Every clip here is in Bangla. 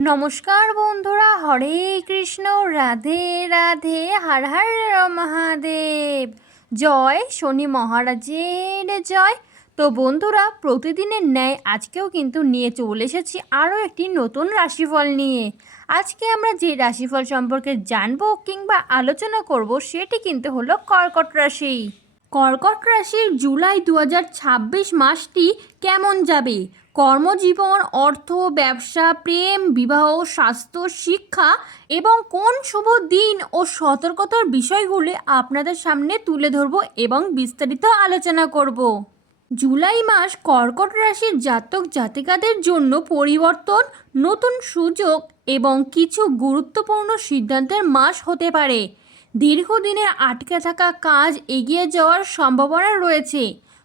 নমস্কার বন্ধুরা, হরে কৃষ্ণ, রাধে রাধে, হর হর মহাদেব। জয় শনি মহারাজের জয়। তো বন্ধুরা, প্রতিদিনের ন্যায় আজকেও কিন্তু নিয়ে চলে এসেছি আরও একটি নতুন রাশিফল নিয়ে। আজকে আমরা যে রাশিফল সম্পর্কে জানবো কিংবা আলোচনা করব সেটি কিন্তু হলো কর্কট রাশি। কর্কট রাশির জুলাই 2026 মাসটি কেমন যাবে? কর্মজীবন, অর্থ, ব্যবসা, প্রেম, বিবাহ, স্বাস্থ্য, শিক্ষা এবং কোন শুভ দিন ও সতর্কতার বিষয়গুলি আপনাদের সামনে তুলে ধরব এবং বিস্তারিত আলোচনা করব। জুলাই মাস কর্কট রাশির জাতক জাতিকাদের জন্য পরিবর্তন, নতুন সুযোগ এবং কিছু গুরুত্বপূর্ণ সিদ্ধান্তের মাস হতে পারে। দীর্ঘদিনের আটকে থাকা কাজ এগিয়ে যাওয়ার সম্ভাবনা রয়েছে,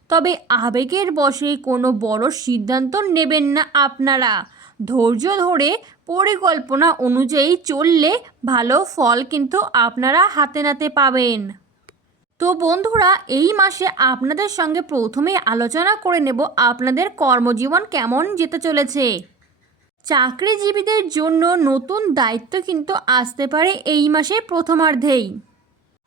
তবে আবেগের বশে কোনো বড় সিদ্ধান্ত নেবেন না আপনারা। ধৈর্য ধরে পরিকল্পনা অনুযায়ী চললে ভালো ফল কিন্তু আপনারা হাতে নাতে পাবেন। তো বন্ধুরা, এই মাসে আপনাদের সঙ্গে প্রথমেই আলোচনা করে নেব আপনাদের কর্মজীবন কেমন যেতে চলেছে। চাকরিজীবীদের জন্য নতুন দায়িত্ব কিন্তু আসতে পারে এই মাসের প্রথমার্ধেই।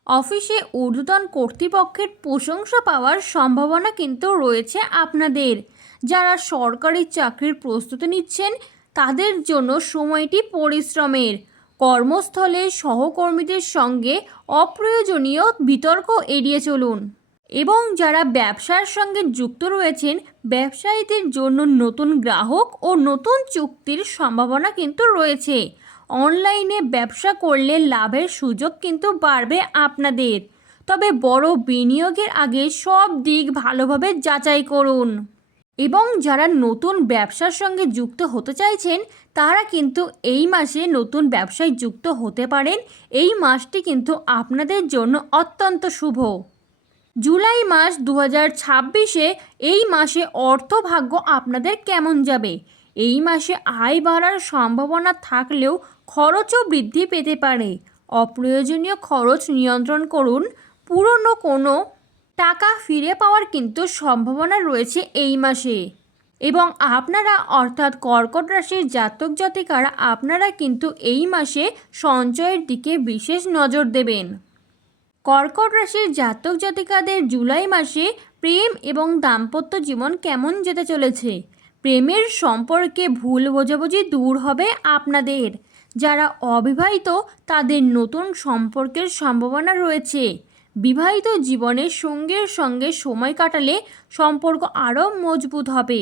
অফিসে ঊর্ধ্বতন কর্তৃপক্ষের প্রশংসা পাওয়ার সম্ভাবনা কিন্তু রয়েছে আপনাদের। যারা সরকারি চাকরির প্রস্তুতি নিচ্ছেন তাদের জন্য সময়টি পরিশ্রমের। কর্মস্থলে সহকর্মীদের সঙ্গে অপ্রয়োজনীয় বিতর্ক এড়িয়ে চলুন। এবং যারা ব্যবসার সঙ্গে যুক্ত রয়েছেন, ব্যবসায়ীদের জন্য নতুন গ্রাহক ও নতুন চুক্তির সম্ভাবনা কিন্তু রয়েছে। অনলাইনে ব্যবসা করলে লাভের সুযোগ কিন্তু বাড়বে আপনাদের, তবে বড় বিনিয়োগের আগে সব দিক ভালোভাবে যাচাই করুন। এবং যারা নতুন ব্যবসার সঙ্গে যুক্ত হতে চাইছেন তারা কিন্তু এই মাসে নতুন ব্যবসায় যুক্ত হতে পারেন। এই মাসটি কিন্তু আপনাদের জন্য অত্যন্ত শুভ। জুলাই মাস 2026-এ এই মাসে অর্থভাগ্য আপনাদের কেমন যাবে? এই মাসে আয় বাড়ার সম্ভাবনা থাকলেও খরচও বৃদ্ধি পেতে পারে। অপ্রয়োজনীয় খরচ নিয়ন্ত্রণ করুন। পুরনো কোনো টাকা ফিরে পাওয়ার কিন্তু সম্ভাবনা রয়েছে এই মাসে। এবং আপনারা অর্থাৎ কর্কট রাশির জাতক জাতিকারা আপনারা কিন্তু এই মাসে সঞ্চয়ের দিকে বিশেষ নজর দেবেন। কর্কট রাশির জাতক জাতিকাদের জুলাই মাসে প্রেম এবং দাম্পত্য জীবন কেমন যেতে চলেছে? প্রেমের সম্পর্কে ভুল বোঝাবুঝি দূর হবে আপনাদের। যারা অবিবাহিত তাদের নতুন সম্পর্কের সম্ভাবনা রয়েছে। বিবাহিত জীবনের সঙ্গের সঙ্গে সময় কাটালে সম্পর্ক আরও মজবুত হবে।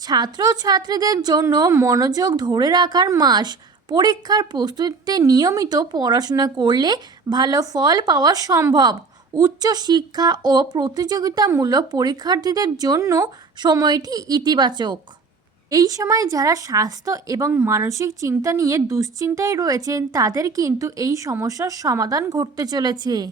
ছাত্রছাত্রীদের জন্য মনোযোগ ধরে রাখার মাস। পরীক্ষার প্রস্তুতিতে নিয়মিত পড়াশোনা করলে ভালো ফল পাওয়া সম্ভব। উচ্চশিক্ষা ও প্রতিযোগিতামূলক পরীক্ষার্থীদের জন্য সময়টি ইতিবাচক। এই সময় যারা স্বাস্থ্য এবং মানসিক চিন্তা নিয়ে দুশ্চিন্তায় রয়েছেন তাদের কিন্তু এই সমস্যার সমাধান ঘটতে চলেছে।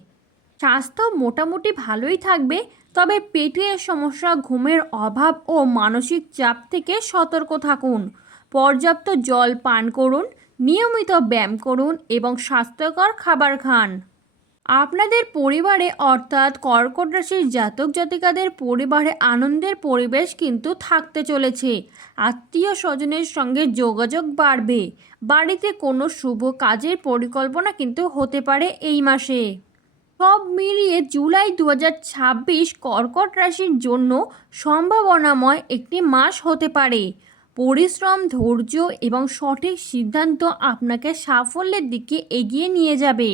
স্বাস্থ্য মোটামুটি ভালোই থাকবে, তবে পেটের সমস্যা, ঘুমের অভাব ও মানসিক চাপ থেকে সতর্ক থাকুন। পর্যাপ্ত জল পান করুন, নিয়মিত ব্যায়াম করুন এবং স্বাস্থ্যকর খাবার খান। আপনাদের পরিবারে অর্থাৎ কর্কট রাশির জাতক জাতিকাদের পরিবারে আনন্দের পরিবেশ কিন্তু থাকতে চলেছে। আত্মীয় স্বজনের সঙ্গে যোগাযোগ বাড়বে। বাড়িতে কোনো শুভ কাজের পরিকল্পনা কিন্তু হতে পারে এই মাসে। সব মিলিয়ে জুলাই 2026 কর্কট রাশির জন্য সম্ভাবনাময় একটি মাস হতে পারে। পরিশ্রম, ধৈর্য এবং সঠিক সিদ্ধান্ত আপনাকে সাফল্যের দিকে এগিয়ে নিয়ে যাবে।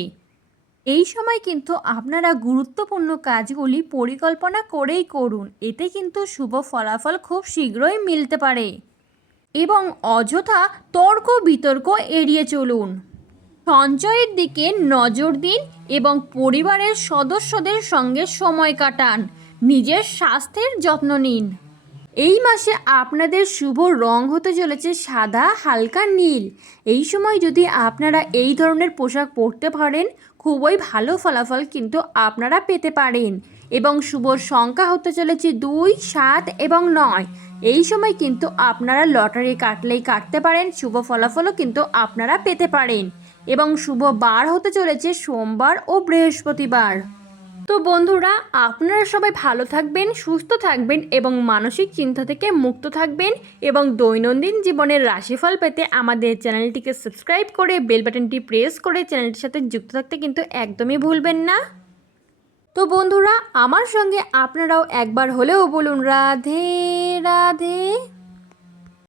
এই সময় কিন্তু আপনারা গুরুত্বপূর্ণ কাজগুলি পরিকল্পনা করেই করুন, এতে কিন্তু শুভ ফলাফল খুব শীঘ্রই মিলতে পারে। এবং অযথা তর্ক বিতর্ক এড়িয়ে চলুন। সঞ্চয়ের দিকে নজর দিন এবং পরিবারের সদস্যদের সঙ্গে সময় কাটান। নিজের স্বাস্থ্যের যত্ন নিন। এই মাসে আপনাদের শুভ রং হতে চলেছে সাদা, হালকা নীল। এই সময় যদি আপনারা এই ধরনের পোশাক পরতে পারেন খুবই ভালো ফলাফল কিন্তু আপনারা পেতে পারেন। এবং শুভ সংখ্যা হতে চলেছে 2, 7 এবং 9। এই সময় কিন্তু আপনারা লটারি কাটলেই কাটতে পারেন, শুভ ফলাফলও কিন্তু আপনারা পেতে পারেন। এবং শুভ বার হতে চলেছে সোমবার ও বৃহস্পতিবার। তো বন্ধুরা, আপনারা সবাই ভালো থাকবেন, সুস্থ থাকবেন এবং মানসিক চিন্তা থেকে মুক্ত থাকবেন এবং দৈনন্দিন জীবনের রাশিফল পেতে আমাদের চ্যানেলটিকে সাবস্ক্রাইব করে বেল বাটনটি প্রেস করে চ্যানেলটির সাথে যুক্ত থাকতে কিন্তু একদমই ভুলবেন না। তো বন্ধুরা, আমার সঙ্গে আপনারাও একবার হলেও বলুন রাধে রাধে।